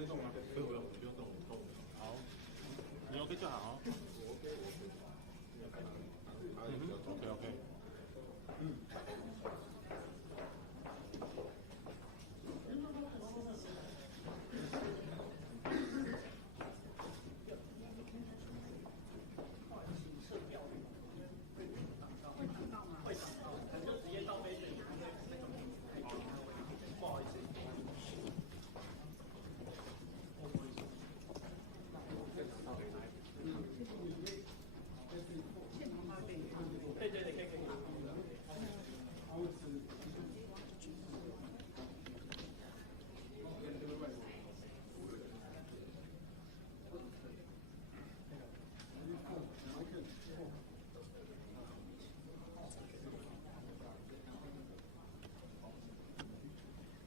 在动啊，不用动，好，你 OK 就好。我 OK。OK。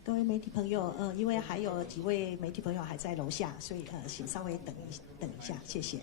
各位媒体朋友，因为还有几位媒体朋友还在楼下，所以请稍微等一下，谢谢。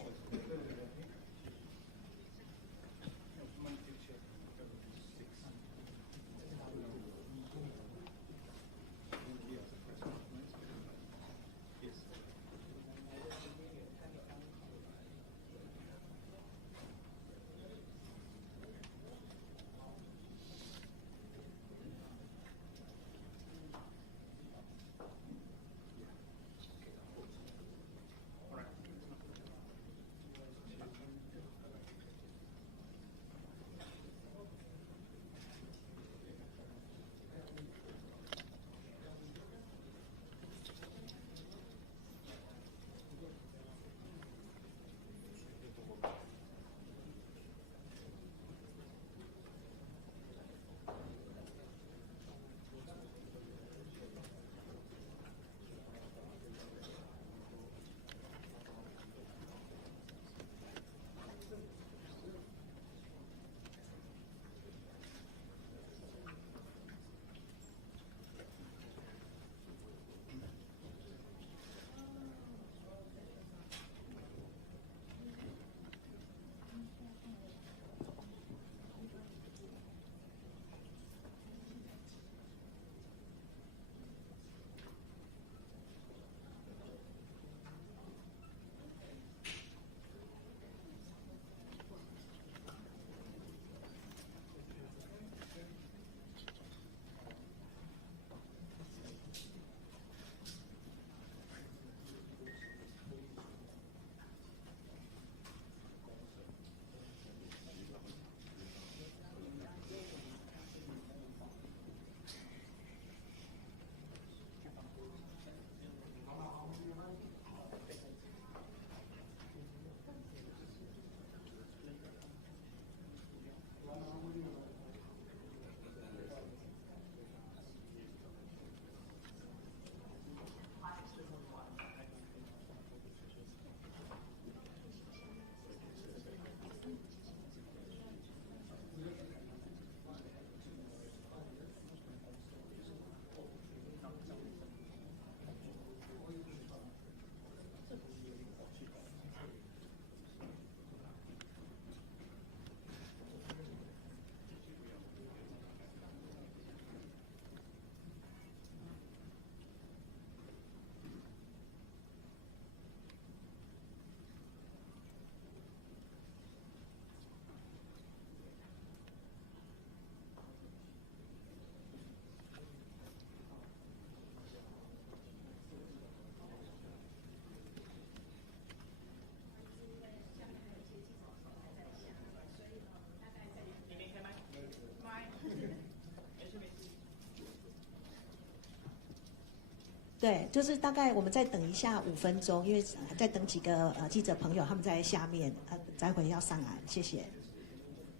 对，就是大概我们再等一下5分钟，因为再等几个记者朋友他们在下面待会要上来，谢谢。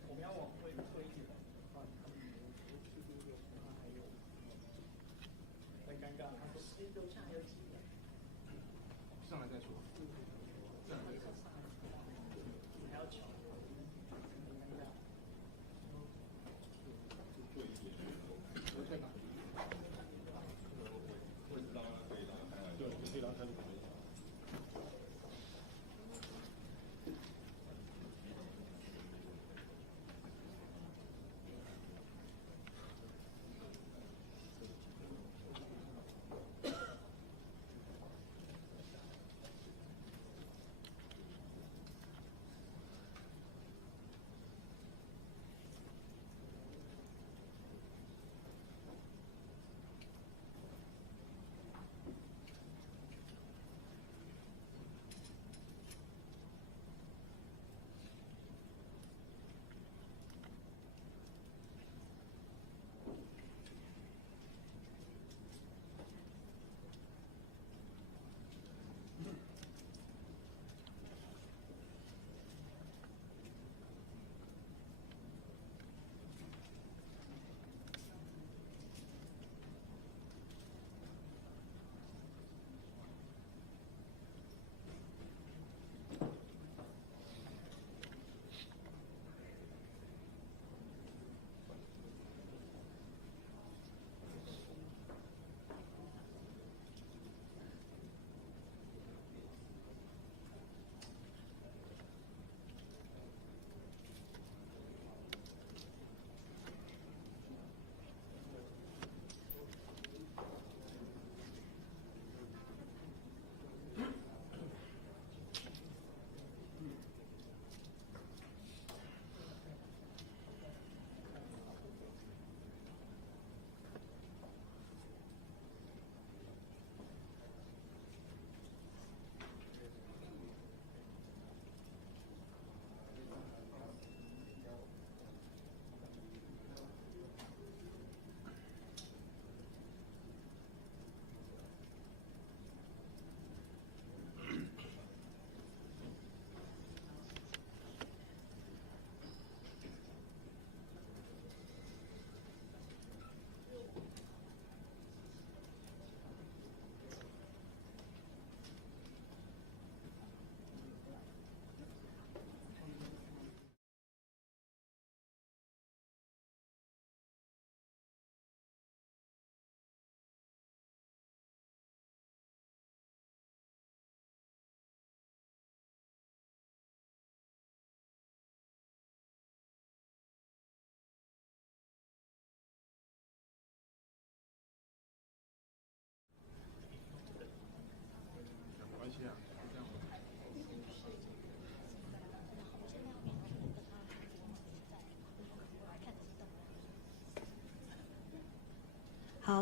我们要往会一点，很尴尬。楼上有几个？上来再说。上来再说。还要抢。我在哪？对，可以拉开。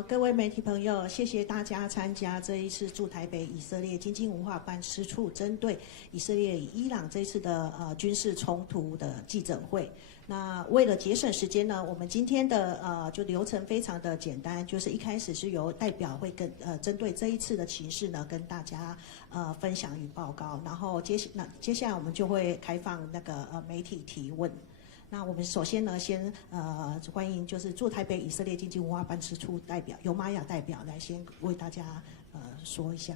各位媒体朋友，谢谢大家参加这一次驻台北以色列经济文化办事处针对以色列与伊朗这一次的军事冲突的记者会。那为了节省时间呢，我们今天的就流程非常的简单，就是一开始是由代表会跟针对这一次的情势呢跟大家分享与报告，然后接下来我们就会开放那个媒体提问。那我们首先呢，先欢迎就是驻台北以色列经济文化办事处代表尤玛雅代表来先为大家说一下。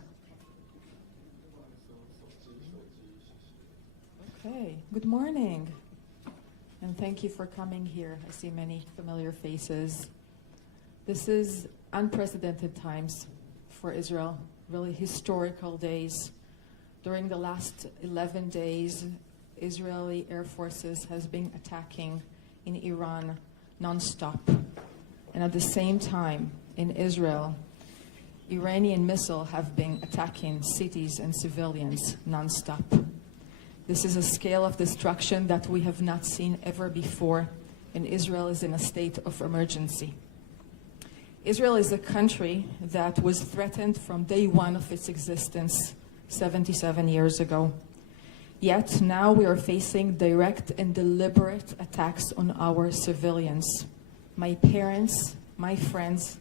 Okay, good morning, and thank you for coming here. I see many familiar faces. This is unprecedented times for Israel, really historical days. During the last 11 days, Israeli air forces has been attacking in Iran non-stop. And at the same time, in Israel, Iranian missiles have been attacking cities and civilians non-stop. This is a scale of destruction that we have not seen ever before, and Israel is in a state of emergency. Israel is a country that was threatened from day one of its existence 77 years ago. Yet now we are facing direct and deliberate attacks on our civilians. My parents, my friends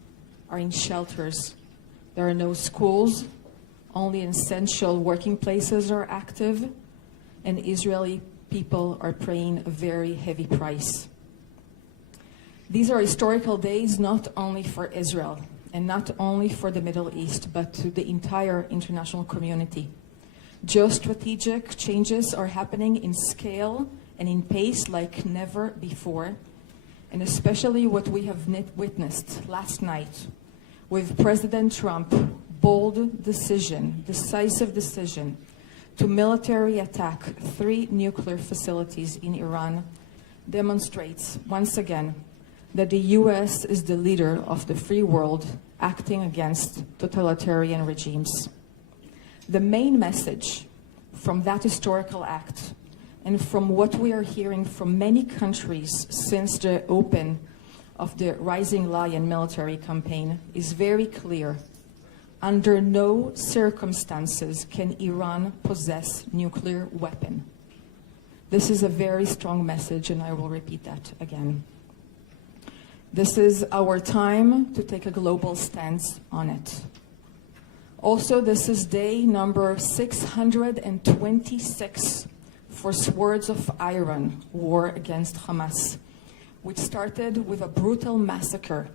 are in shelters. There are no schools, only essential working places are active, and Israeli people are paying a very heavy price. These are historical days not only for Israel and not only for the Middle East, but to the entire international community. Geostrategic changes are happening in scale and in pace like never before, and especially what we have witnessed last night with President Trump's bold decision, decisive decision, to military attack 3 nuclear facilities in Iran demonstrates once again that the US is the leader of the free world acting against totalitarian regimes. The main message from that historical act and from what we are hearing from many countries since the open of the Rising Lion military campaign is very clear. Under no circumstances can Iran possess nuclear weapon. This is a very strong message, and I will repeat that again. This is our time to take a global stance on it. Also, this is day number 626 for Swords of Iron war against Hamas, which started with a brutal massacre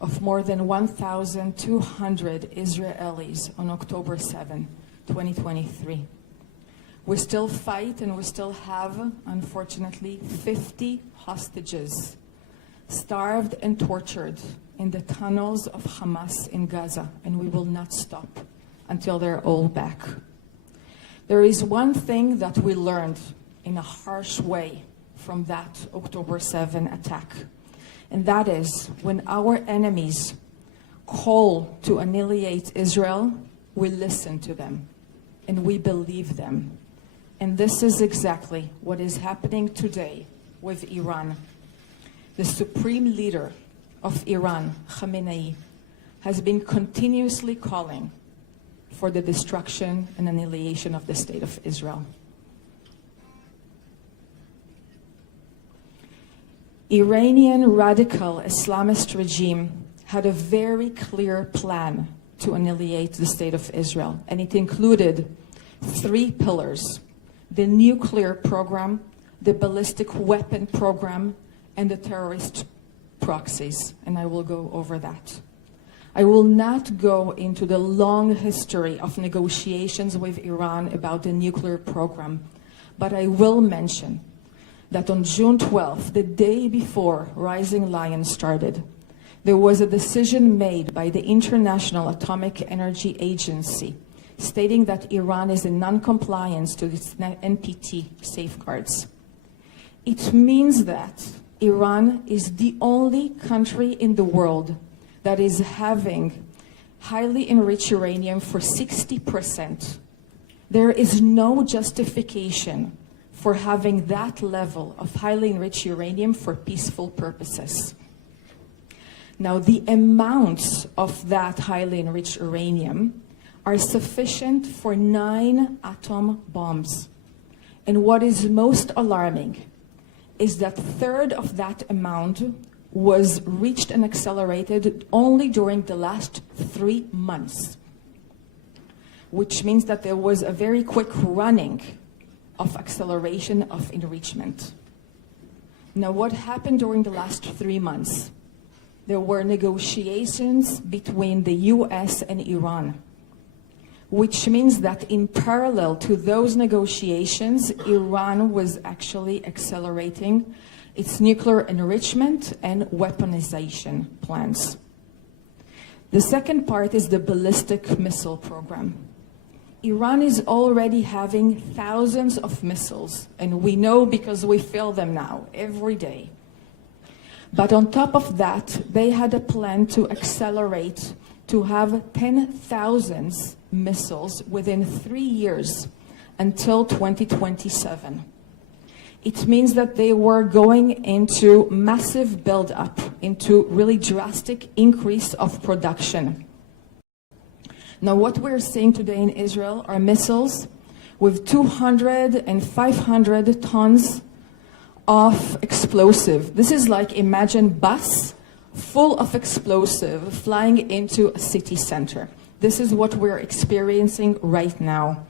of more than 1,200 Israelis on October 7, 2023. We still fight and we still have, unfortunately, 50 hostages starved and tortured in the tunnels of Hamas in Gaza, and we will not stop until they're all back. There is one thing that we learned in a harsh way from that October 7 attack, and that is when our enemies call to annihilate Israel, we listen to them and we believe them. And this is exactly what is happening today with Iran. The supreme leader of Iran, Khamenei, has been continuously calling for the destruction and annihilation of the state of Israel. Iranian radical Islamist regime had a very clear plan to annihilate the state of Israel, and it included 3 pillars: the nuclear program, the ballistic weapon program, and the terrorist proxies, and I will go over that. I will not go into the long history of negotiations with Iran about the nuclear program, but I will mention that on June 12th, the day before Rising Lion started, there was a decision made by the International Atomic Energy Agency stating that Iran is in non-compliance to its NPT safeguards. It means that Iran is the only country in the world that is having highly enriched uranium for 60%. There is no justification for having that level of highly enriched uranium for peaceful purposes. Now, the amounts of that highly enriched uranium are sufficient for 9 atom bombs. And what is most alarming is that a third of that amount was reached and accelerated only during the last 3 months, which means that there was a very quick running of acceleration of enrichment. Now, what happened during the last 3 months? There were negotiations between the US and Iran, which means that in parallel to those negotiations, Iran was actually accelerating its nuclear enrichment and weaponization plans. The second part is the ballistic missile program. Iran is already having thousands of missiles, and we know because we fill them now every day. But on top of that, they had a plan to accelerate to have 10,000 missiles within 3 years until 2027. It means that they were going into massive build-up, into really drastic increase of production. Now, what we're seeing today in Israel are missiles with 200 and 500 tons of explosive. This is like, imagine bus full of explosive flying into a city center. This is what we're experiencing right now.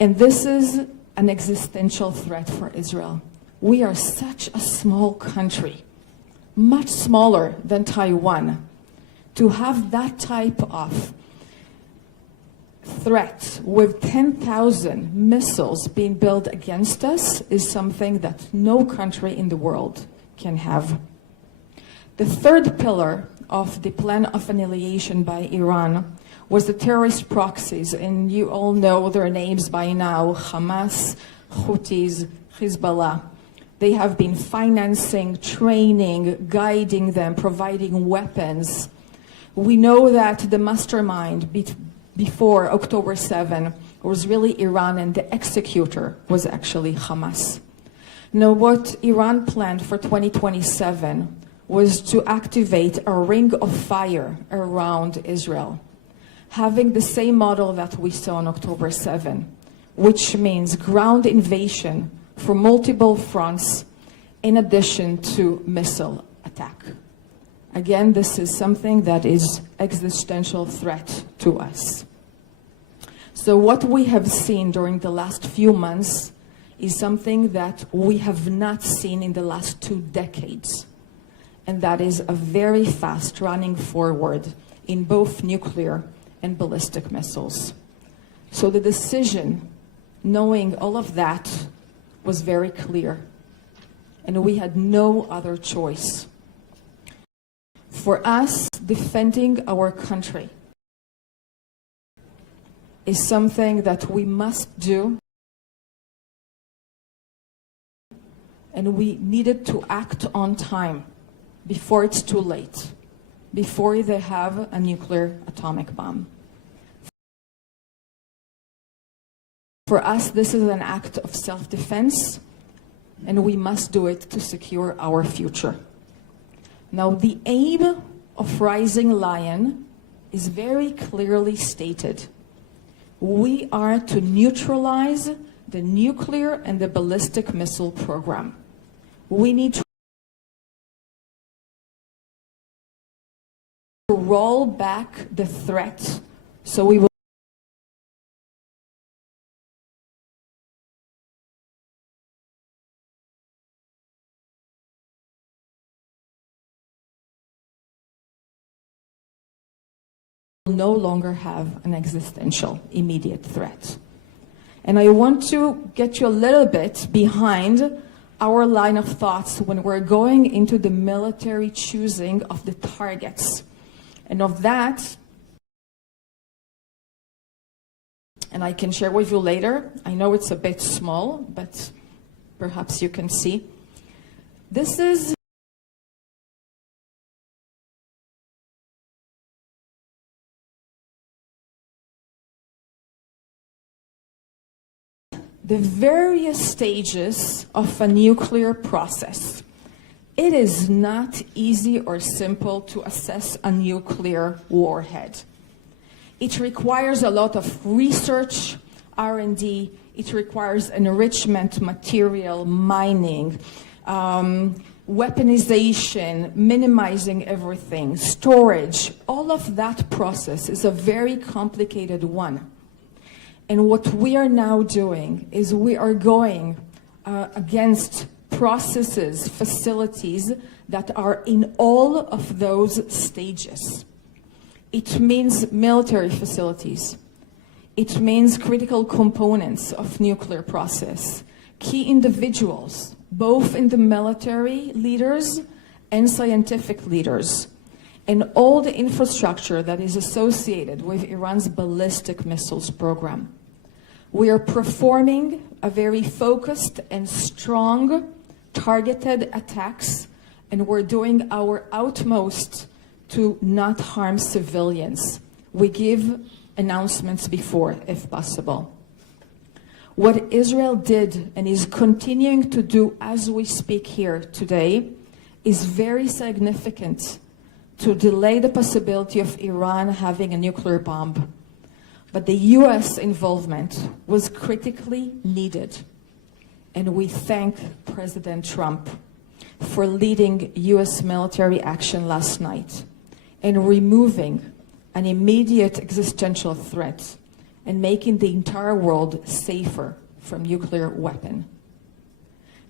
And this is an existential threat for Israel. We are such a small country, much smaller than Taiwan. To have that type of threat with 10,000 missiles being built against us is something that no country in the world can have. The third pillar of the plan of annihilation by Iran was the terrorist proxies, and you all know their names by now: Hamas, Houthis, Hezbollah. They have been financing, training, guiding them, providing weapons. We know that the mastermind before October 7 was really Iran, and the executor was actually Hamas. Now, what Iran planned for 2027 was to activate a ring of fire around Israel, having the same model that we saw on October 7, which means ground invasion for multiple fronts in addition to missile attack. Again, this is something that is existential threat to us. So what we have seen during the last few months is something that we have not seen in the last 2 decades. And that is a very fast running forward in both nuclear and ballistic missiles. So the decision, knowing all of that, was very clear. And we had no other choice. For us, defending our country is something that we must do. And we needed to act on time before it's too late, before they have a nuclear atomic bomb. For us, this is an act of self-defense, and we must do it to secure our future. Now, the aim of Rising Lion is very clearly stated. We are to neutralize the nuclear and the ballistic missile program. We need to roll back the threat, so we will no longer have an existential immediate threat. And I want to get you a little bit behind our line of thoughts when we're going into the military choosing of the targets. And of that, and I can share with you later, I know it's a bit small, but perhaps you can see. This is the various stages of a nuclear process. It is not easy or simple to assess a nuclear warhead. It requires a lot of research, R&D. It requires enrichment, material, mining, weaponization, minimizing everything, storage. All of that process is a very complicated one. And what we are now doing is we are going against processes, facilities that are in all of those stages. It means military facilities. It means critical components of nuclear process, key individuals, both in the military leaders and scientific leaders, and all the infrastructure that is associated with Iran's ballistic missiles program. We are performing a very focused and strong targeted attacks, and we're doing our utmost to not harm civilians. We give announcements before, if possible. What Israel did and is continuing to do as we speak here today is very significant to delay the possibility of Iran having a nuclear bomb. But the US involvement was critically needed. And we thank President Trump for leading US military action last night and removing an immediate existential threat and making the entire world safer from nuclear weapon.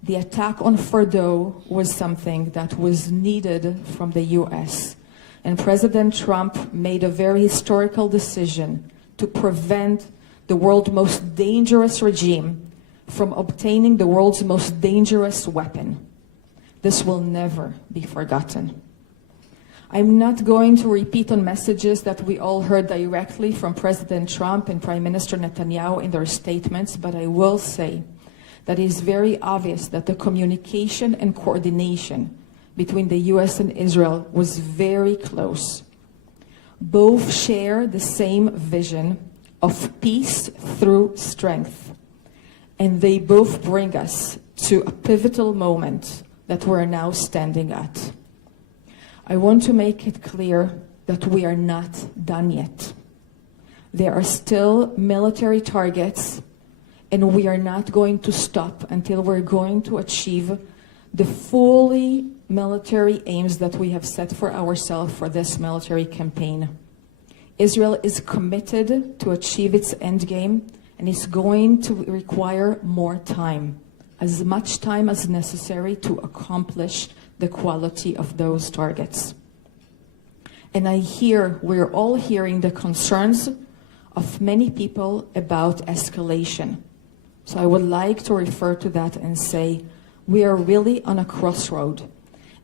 The attack on Fordo was something that was needed from the US, and President Trump made a very historical decision to prevent the world's most dangerous regime from obtaining the world's most dangerous weapon. This will never be forgotten. I'm not going to repeat on messages that we all heard directly from President Trump and Prime Minister Netanyahu in their statements, but I will say that it is very obvious that the communication and coordination between the US and Israel was very close. Both share the same vision of peace through strength, and they both bring us to a pivotal moment that we're now standing at. I want to make it clear that we are not done yet. There are still military targets, and we are not going to stop until we're going to achieve the fully military aims that we have set for ourselves for this military campaign. Israel is committed to achieve its endgame, and it's going to require more time, as much time as necessary to accomplish the quality of those targets. And we're all hearing the concerns of many people about escalation. So I would like to refer to that and say, we are really on a crossroad.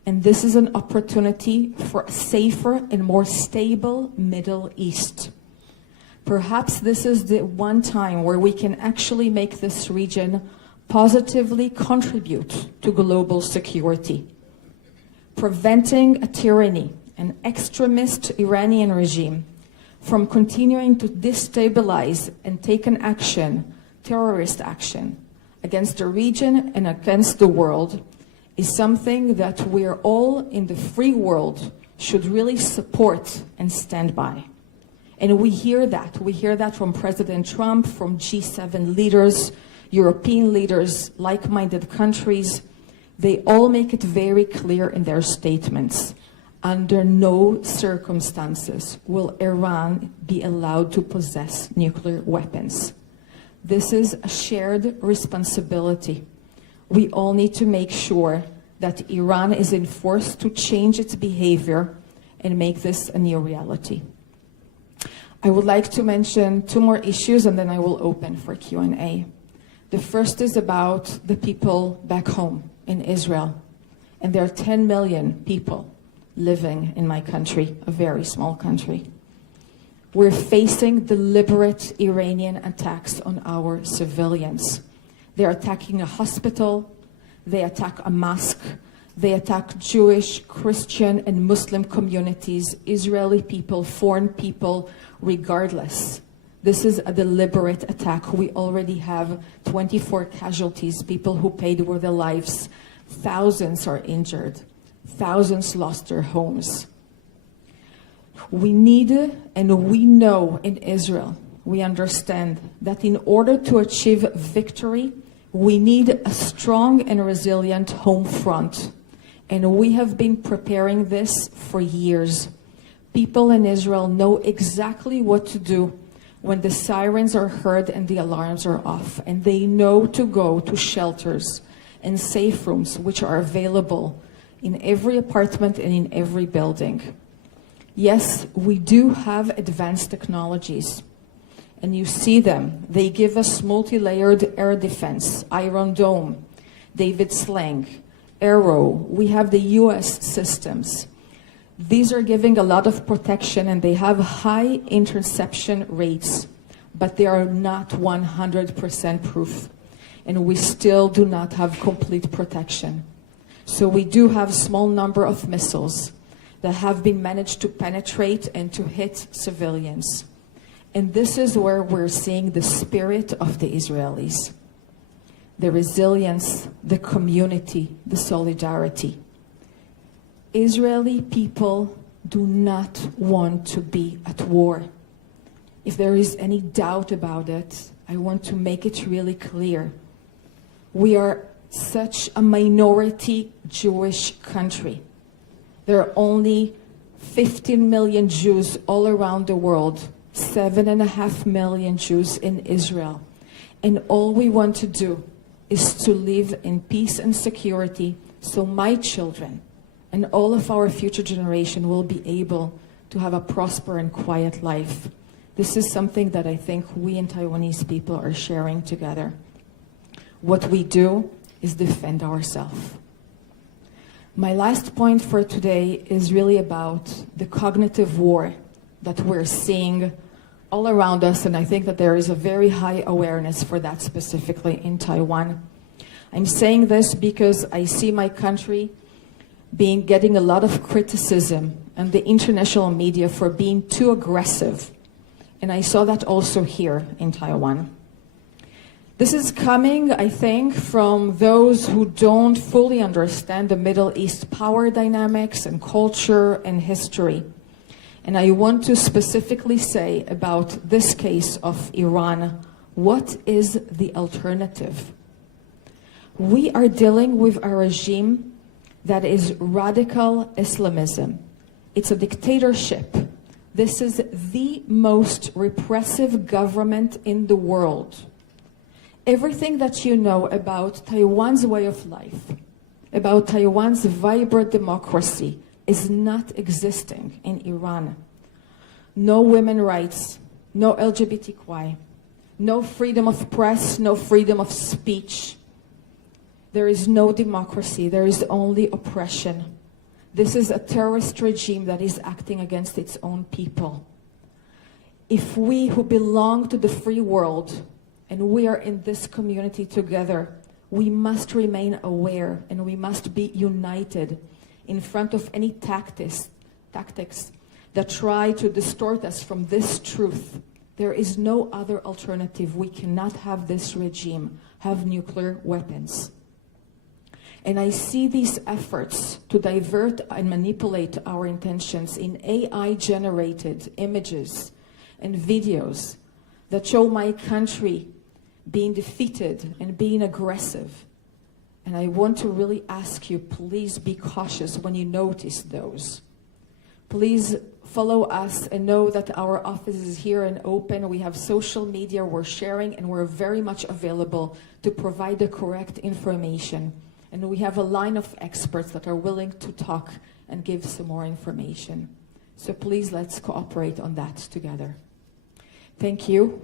And this is an opportunity for a safer and more stable Middle East. Perhaps this is the one time where we can actually make this region positively contribute to global security. Preventing a tyranny, an extremist Iranian regime, from continuing to destabilize and take an action, terrorist action, against the region and against the world is something that we are all in the free world should really support and stand by. And we hear that. We hear that from President Trump, from G7 leaders, European leaders, like-minded countries. They all make it very clear in their statements. Under no circumstances will Iran be allowed to possess nuclear weapons. This is a shared responsibility. We all need to make sure that Iran is enforced to change its behavior and make this a new reality. I would like to mention two more issues, and then I will open for Q&A. The first is about the people back home in Israel. And there are 10 million people living in my country, a very small country. We're facing deliberate Iranian attacks on our civilians. They're attacking a hospital, they attack a mosque, they attack Jewish, Christian, and Muslim communities, Israeli people, foreign people, regardless. This is a deliberate attack. We already have 24 casualties, people who paid with their lives. Thousands are injured. Thousands lost their homes. We need, and we know in Israel, we understand that in order to achieve victory, we need a strong and resilient home front. And we have been preparing this for years. People in Israel know exactly what to do when the sirens are heard and the alarms are off. And they know to go to shelters and safe rooms which are available in every apartment and in every building. Yes, we do have advanced technologies. And you see them. They give us multi-layered air defense, Iron Dome, David Sling, Arrow. We have the US systems. These are giving a lot of protection and they have high interception rates, but they are not 100% proof. And we still do not have complete protection. So we do have a small number of missiles that have been managed to penetrate and to hit civilians. And this is where we're seeing the spirit of the Israelis. The resilience, the community, the solidarity. Israeli people do not want to be at war. If there is any doubt about it, I want to make it really clear. We are such a minority Jewish country. There are only 15 million Jews all around the world, 7.5 million Jews in Israel. And all we want to do is to live in peace and security so my children and all of our future generation will be able to have a prosperous and quiet life. This is something that I think we and Taiwanese people are sharing together. What we do is defend ourselves. My last point for today is really about the cognitive war that we're seeing all around us, and I think that there is a very high awareness for that specifically in Taiwan. I'm saying this because I see my country getting a lot of criticism and the international media for being too aggressive. And I saw that also here in Taiwan. This is coming, I think, from those who don't fully understand the Middle East power dynamics and culture and history. And I want to specifically say about this case of Iran, what is the alternative? We are dealing with a regime that is radical Islamism. It's a dictatorship. This is the most repressive government in the world. Everything that you know about Taiwan's way of life, about Taiwan's vibrant democracy, is not existing in Iran. No women's rights, no LGBTQI, no freedom of press, no freedom of speech. There is no democracy, there is only oppression. This is a terrorist regime that is acting against its own people. If we who belong to the free world, and we are in this community together, we must remain aware and we must be united in front of any tactics that try to distort us from this truth. There is no other alternative. We cannot have this regime have nuclear weapons. And I see these efforts to divert and manipulate our intentions in AI-generated images and videos that show my country being defeated and being aggressive. And I want to really ask you, please be cautious when you notice those. Please follow us and know that our office is here and open. We have social media, we're sharing, and we're very much available to provide the correct information. And we have a line of experts that are willing to talk and give some more information. So please, let's cooperate on that together. Thank you.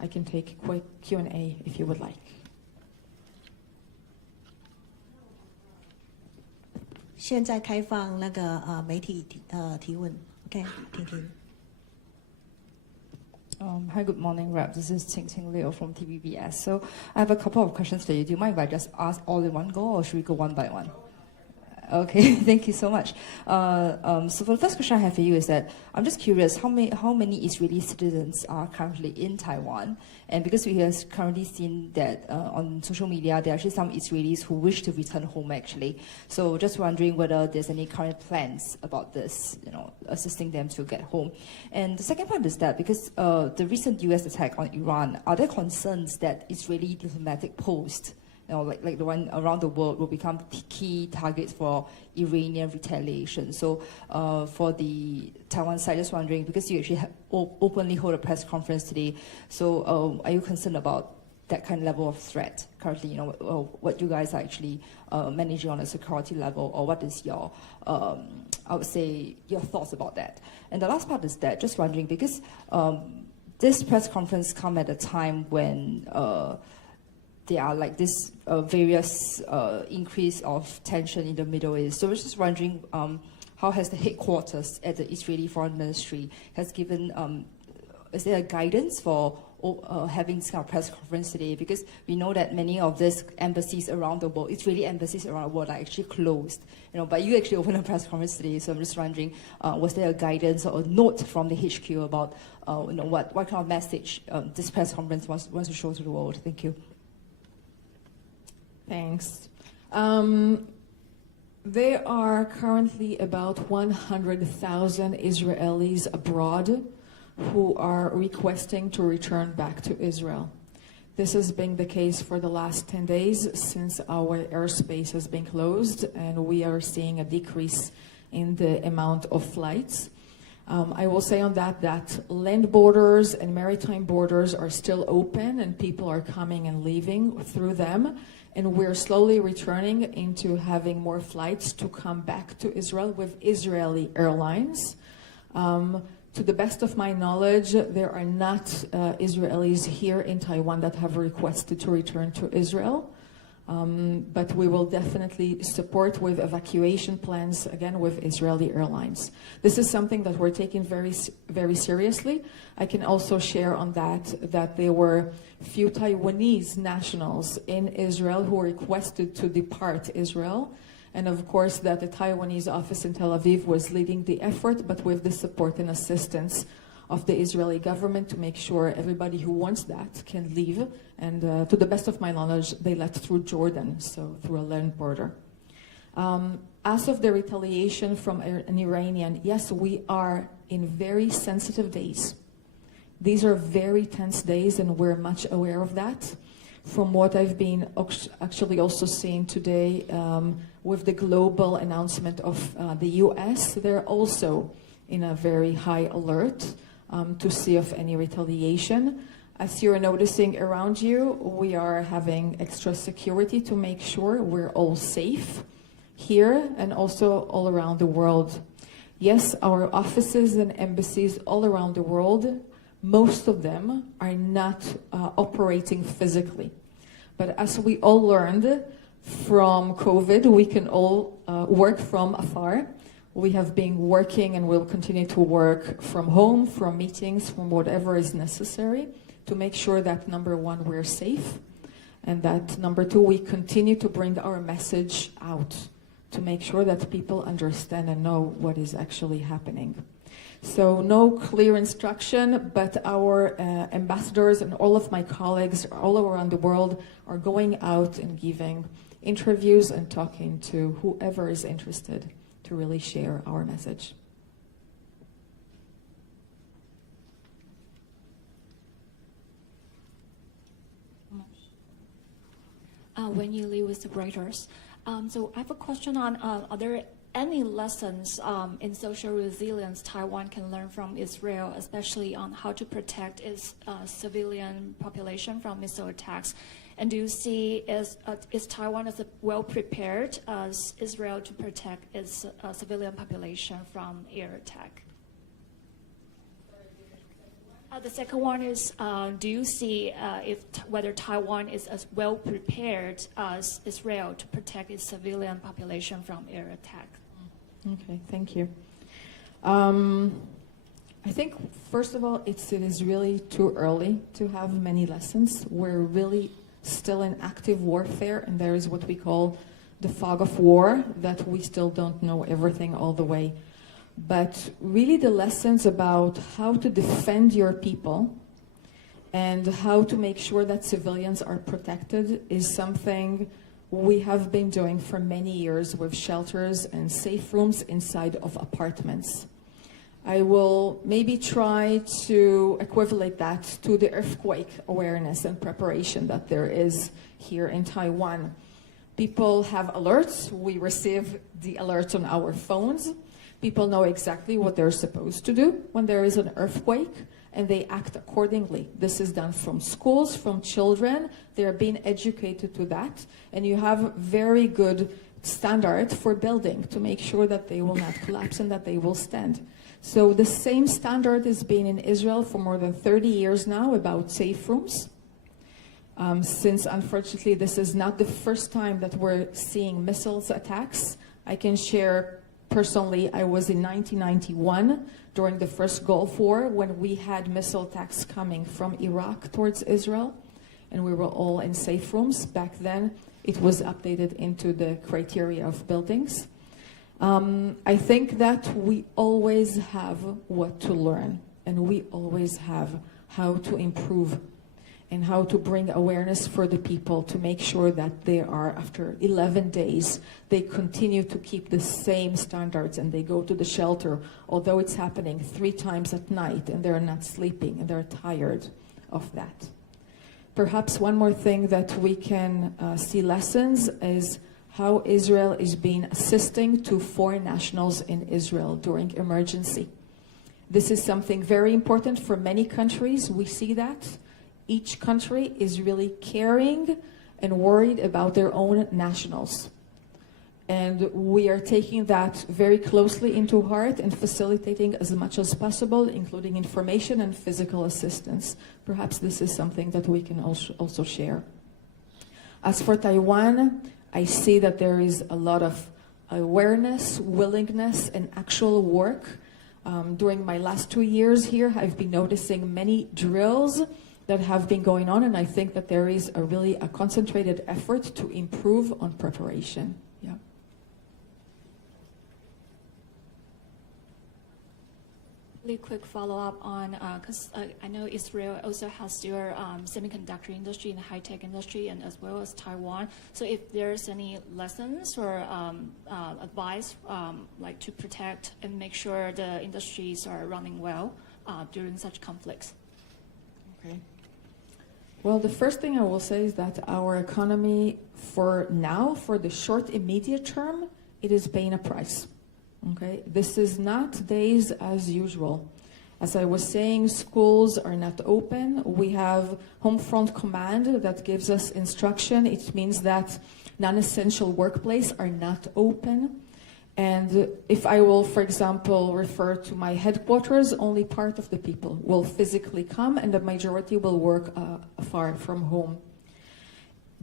I can take a quick Q&A if you would like. 现在开放那个媒体提问 ，OK， 婷婷。Hi, good morning, Rep. This is Qing Liu from TVBS. So I have a couple of questions for you. Do you mind if I just ask all in one go, or should we go one by one? Okay, thank you so much. So for the first question I have for you is that I'm just curious how many Israeli citizens are currently in Taiwan? And because we have currently seen that on social media, there are actually some Israelis who wish to return home actually. So just wondering whether there's any current plans about this, assisting them to get home. And the second part is that because the recent US attack on Iran, are there concerns that Israeli diplomatic posts, like the one around the world, will become key targets for Iranian retaliation? So for the Taiwan side, just wondering, because you actually openly hold a press conference today, so are you concerned about that kind of level of threat currently? What you guys are actually managing on a security level, or what is your, I would say, your thoughts about that? And the last part is that, just wondering, because this press conference come at a time when there are like this various increase of tension in the Middle East. So I was just wondering, how has the headquarters at the Israeli Foreign Ministry has given, is there a guidance for having this kind of press conference today? Because we know that many of these embassies around the world, Israeli embassies around the world, are actually closed. But you actually opened a press conference today, so I'm just wondering, was there a guidance or a note from the HQ about, what kind of message this press conference wants to show to the world? Thank you. Thanks. There are currently about 100,000 Israelis abroad who are requesting to return back to Israel. This has been the case for the last 10 days since our airspace has been closed, and we are seeing a decrease in the amount of flights. I will say on that land borders and maritime borders are still open, and people are coming and leaving through them. And we're slowly returning into having more flights to come back to Israel with Israeli airlines. To the best of my knowledge, there are not Israelis here in Taiwan that have requested to return to Israel. But we will definitely support with evacuation plans, again, with Israeli airlines. This is something that we're taking very, very seriously. I can also share on that there were few Taiwanese nationals in Israel who requested to depart Israel. And of course that the Taiwanese office in Tel Aviv was leading the effort, but with the support and assistance of the Israeli government to make sure everybody who wants that can leave. And to the best of my knowledge, they left through Jordan, so through a land border. As of the retaliation from an Iranian, yes, we are in very sensitive days. These are very tense days, and we're much aware of that. From what I've been actually also seeing today with the global announcement of the US, they're also in a very high alert to see of any retaliation. As you're noticing around you, we are having extra security to make sure we're all safe here and also all around the world. Yes, our offices and embassies all around the world, most of them are not operating physically. But as we all learned from COVID, we can all work from afar. We have been working and will continue to work from home, from meetings, from whatever is necessary to make sure that, number one, we're safe, and that, number two, we continue to bring our message out to make sure that people understand and know what is actually happening. So no clear instruction, but our ambassadors and all of my colleagues all around the world are going out and giving interviews and talking to whoever is interested to really share our message. Wenyi Lee with the Reuters. So I have a question on, are there any lessons in social resilience Taiwan can learn from Israel, especially on how to protect its civilian population from missile attacks? And do you see is Taiwan as well prepared as Israel to protect its civilian population from air attack? The second one is, do you see whether Taiwan is as well prepared as Israel to protect its civilian population from air attack? Okay, thank you. I think, first of all, it is really too early to have many lessons. We're really still in active warfare, and there is what we call the fog of war, that we still don't know everything all the way. But really the lessons about how to defend your people and how to make sure that civilians are protected is something we have been doing for many years with shelters and safe rooms inside of apartments. I will maybe try to equivalent that to the earthquake awareness and preparation that there is here in Taiwan. People have alerts. We receive the alerts on our phones. People know exactly what they're supposed to do when there is an earthquake, and they act accordingly. This is done from schools, from children. They are being educated to that, and you have very good standards for building to make sure that they will not collapse and that they will stand. So the same standard has been in Israel for more than 30 years now about safe rooms. Since unfortunately this is not the first time that we're seeing missiles attacks, I can share personally, I was in 1991 during the first Gulf War when we had missile attacks coming from Iraq towards Israel, and we were all in safe rooms. Back then, it was updated into the criteria of buildings. I think that we always have what to learn, and we always have how to improve and how to bring awareness for the people to make sure that they are, after 11 days, they continue to keep the same standards and they go to the shelter, although it's happening 3 times at night and they're not sleeping and they're tired of that. Perhaps one more thing that we can see lessons is how Israel is being assisting to foreign nationals in Israel during emergency. This is something very important for many countries. We see that. Each country is really caring and worried about their own nationals. And we are taking that very closely into heart and facilitating as much as possible, including information and physical assistance. Perhaps this is something that we can also share. As for Taiwan, I see that there is a lot of awareness, willingness, and actual work. During my last 2 years here, I've been noticing many drills that have been going on, and I think that there is a concentrated effort to improve on preparation. Yeah. Really quick follow-up on, because I know Israel also has your semiconductor industry and high-tech industry, and as well as Taiwan. So if there's any lessons or advice, like to protect and make sure the industries are running well during such conflicts. Okay. Well, the first thing I will say is that our economy for now, for the short immediate term, it is paying a price. Okay, this is not days as usual. As I was saying, schools are not open. We have home front command that gives us instruction. It means that non-essential workplaces are not open. And if I will, for example, refer to my headquarters, only part of the people will physically come and the majority will work far from home.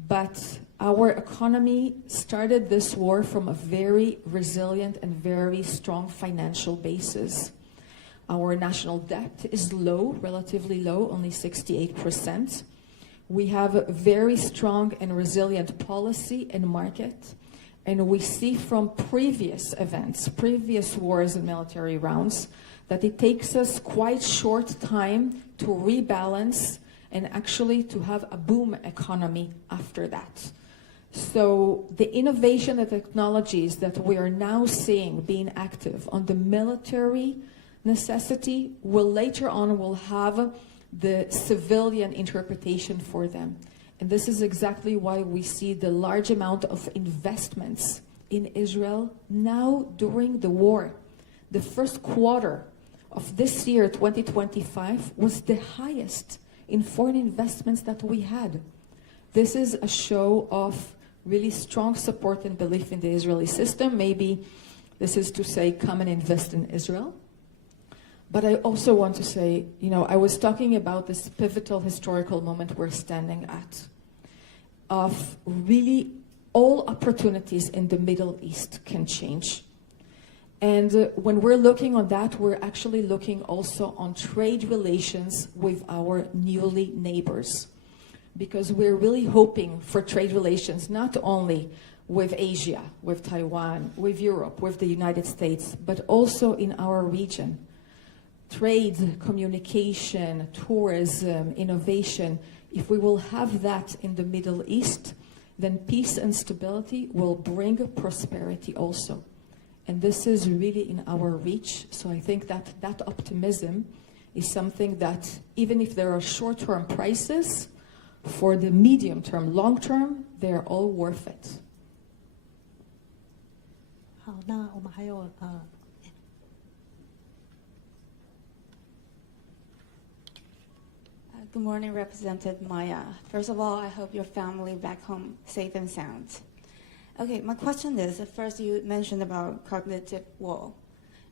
But our economy started this war from a very resilient and very strong financial basis. Our national debt is low, relatively low, only 68%. We have a very strong and resilient policy and market. And we see from previous events, previous wars and military rounds, that it takes us quite short time to rebalance and actually to have a boom economy after that. So the innovation and technologies that we are now seeing being active on the military necessity will later on will have the civilian interpretation for them. And this is exactly why we see the large amount of investments in Israel now during the war. The first quarter of this year, 2025, was the highest in foreign investments that we had. This is a show of really strong support and belief in the Israeli system. Maybe this is to say, come and invest in Israel. But I also want to say, I was talking about this pivotal historical moment we're standing at, of really all opportunities in the Middle East can change. And when we're looking on that, we're actually looking also on trade relations with our newly neighbors. Because we're really hoping for trade relations, not only with Asia, with Taiwan, with Europe, with the United States, but also in our region. Trade, communication, tourism, innovation, if we will have that in the Middle East, then peace and stability will bring prosperity also. And this is really in our reach. So I think that that optimism is something that, even if there are short-term prices, for the medium term, long term, they're all worth it. 好，那我们还有Good morning, Representative Maya. First of all, I hope your family back home safe and sound. Okay, my question is, first you mentioned about cognitive war.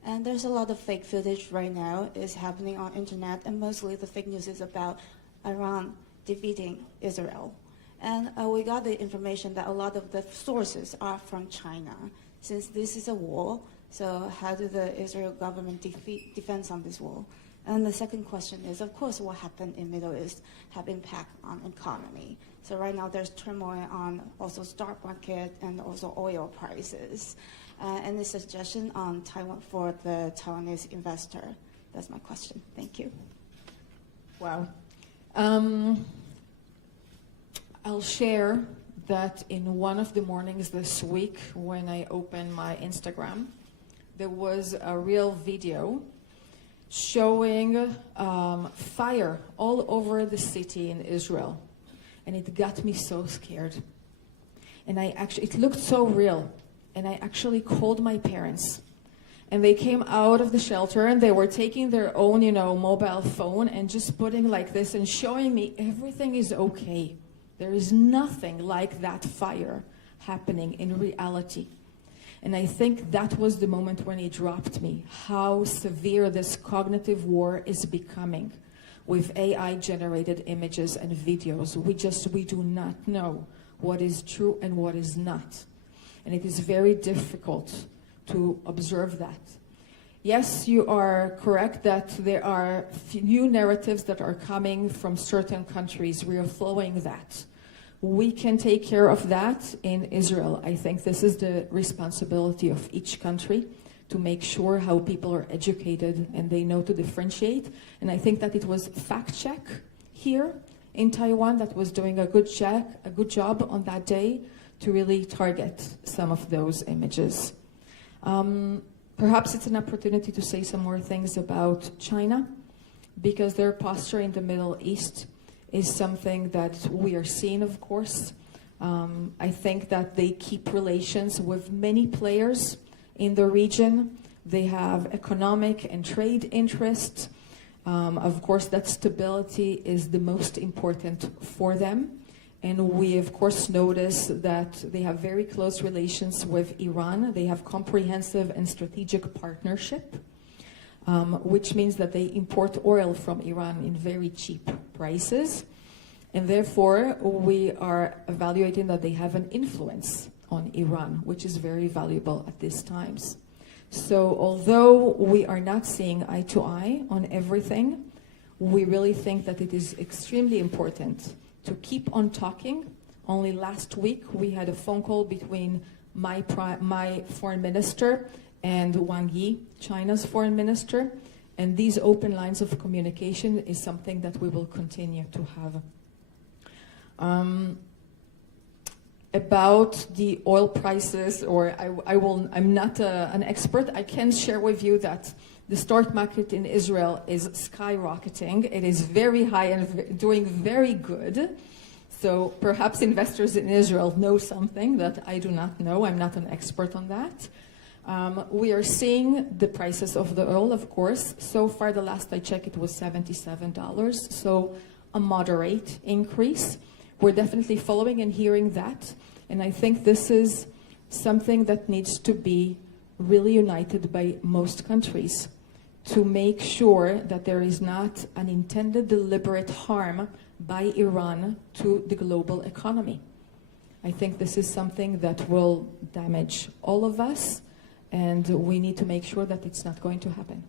And there's a lot of fake footage right now is happening on internet, and mostly the fake news is about Iran defeating Israel. And we got the information that a lot of the sources are from China. Since this is a war, so how do the Israel government defend on this war? And the second question is, of course, what happened in Middle East have impact on economy. So right now there's turmoil on also stock market and also oil prices. Any suggestion on Taiwan for the Taiwanese investor? That's my question. Thank you. Wow. I'll share that in one of the mornings this week when I opened my Instagram, there was a real video showing fire all over the city in Israel. And it got me so scared. And it looked so real. And I actually called my parents. And they came out of the shelter and they were taking their own, mobile phone and just putting like this and showing me everything is okay. There is nothing like that fire happening in reality. And I think that was the moment when it dropped me, how severe this cognitive war is becoming with AI-generated images and videos. We do not know what is true and what is not. And it is very difficult to observe that. Yes, you are correct that there are new narratives that are coming from certain countries. We are following that. We can take care of that in Israel. I think this is the responsibility of each country to make sure how people are educated and they know to differentiate. And I think that it was Fact Check here in Taiwan that was doing a good job on that day to really target some of those images. Perhaps it's an opportunity to say some more things about China, because their posture in the Middle East is something that we are seeing, of course. I think that they keep relations with many players in the region. They have economic and trade interests. Of course, that stability is the most important for them. And we, of course, notice that they have very close relations with Iran. They have comprehensive and strategic partnership, which means that they import oil from Iran in very cheap prices. And therefore, we are evaluating that they have an influence on Iran, which is very valuable at these times. So although we are not seeing eye to eye on everything, we really think that it is extremely important to keep on talking. Only last week, we had a phone call between my foreign minister and Wang Yi, China's foreign minister. And these open lines of communication is something that we will continue to have. About the oil prices, or I'm not an expert. I can share with you that the stock market in Israel is skyrocketing. It is very high and doing very good. So perhaps investors in Israel know something that I do not know. I'm not an expert on that. We are seeing the prices of the oil, of course. So far, the last I checked, it was $77. So a moderate increase. We're definitely following and hearing that. And I think this is something that needs to be really united by most countries to make sure that there is not an intended deliberate harm by Iran to the global economy. I think this is something that will damage all of us, and we need to make sure that it's not going to happen.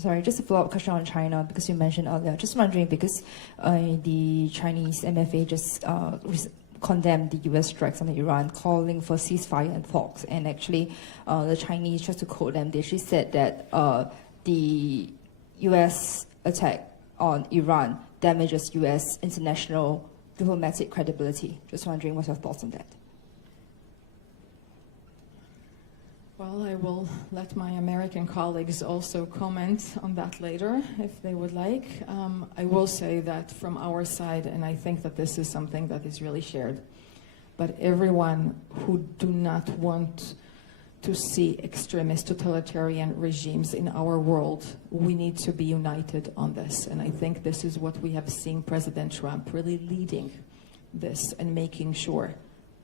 Sorry, just a follow-up question on China, because you mentioned earlier. Just wondering, because the Chinese MFA just condemned the U.S. strikes on Iran, calling for ceasefire and talks. And actually, the Chinese, just to quote them, they actually said that the U.S. attack on Iran damages U.S. international diplomatic credibility. Just wondering what's your thoughts on that? Well, I will let my American colleagues also comment on that later, if they would like. I will say that from our side, and I think that this is something that is really shared, but everyone who do not want to see extremist totalitarian regimes in our world, we need to be united on this. And I think this is what we have seen President Trump really leading this and making sure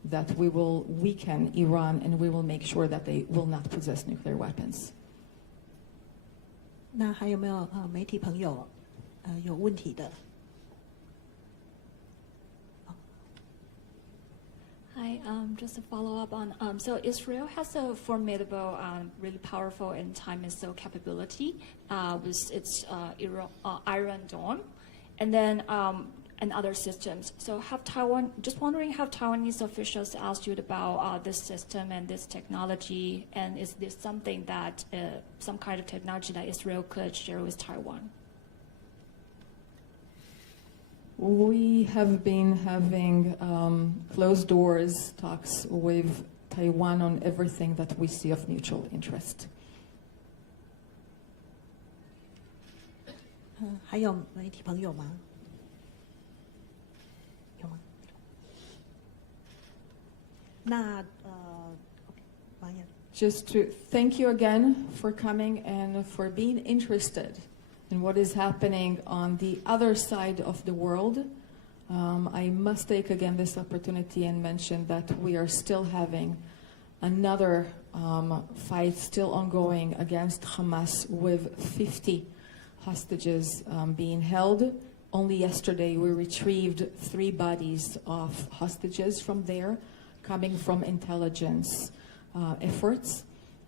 that we will weaken Iran and we will make sure that they will not possess nuclear weapons. 那还有没有媒体朋友有问题的？ Hi, just to follow up on, so Israel has a formidable, really powerful and time and so capability with its Iron Dome, and then and other systems. So have Taiwan, just wondering, have Taiwanese officials asked you about this system and this technology, and is this something that, some kind of technology that Israel could share with Taiwan? We have been having closed doors talks with Taiwan on everything that we see of mutual interest. 还有媒体朋友吗？有吗？那Just to thank you again for coming and for being interested in what is happening on the other side of the world. I must take again this opportunity and mention that we are still having another fight still ongoing against Hamas with 50 hostages being held. Only yesterday we retrieved 3 bodies of hostages from there, coming from intelligence efforts.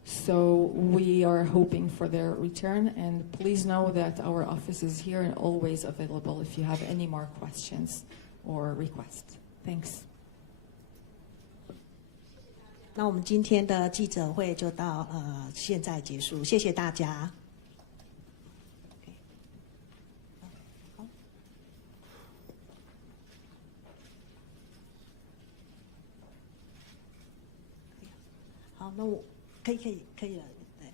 So we are hoping for their return, and please know that our office is here and always available if you have any more questions or requests. Thanks. 那我们今天的记者会就到现在结束，谢谢大家。好，那我可以了。对。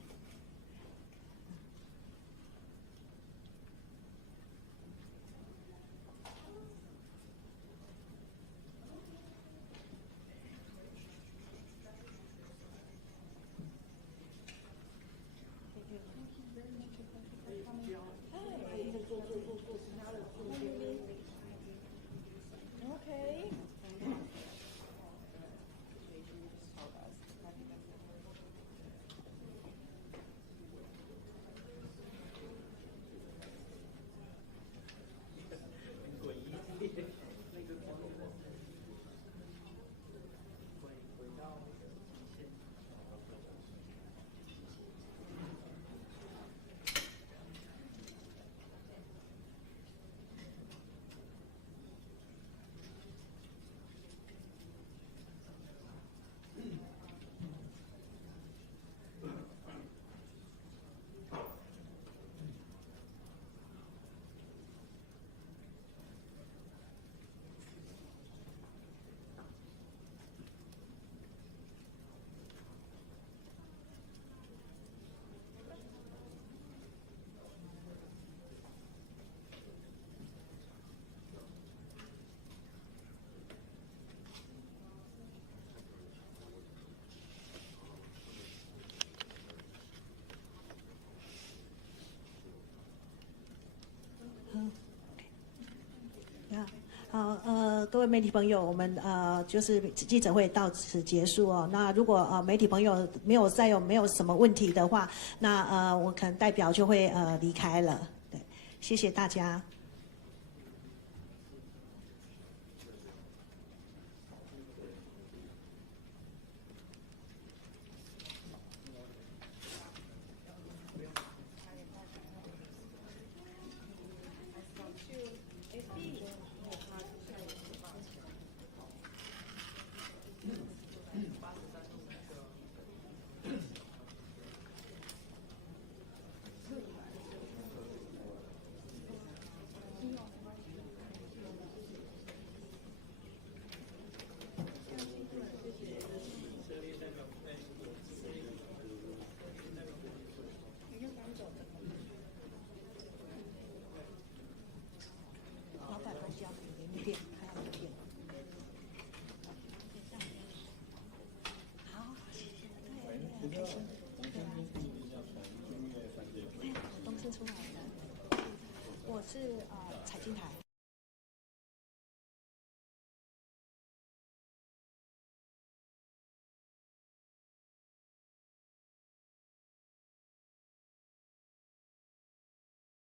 好，各位媒体朋友，我们就是记者会到此结束哦。那如果媒体朋友没有什么问题的话，那我可能代表就会离开了。对，谢谢大家。心。我东升出来的，我是财经台。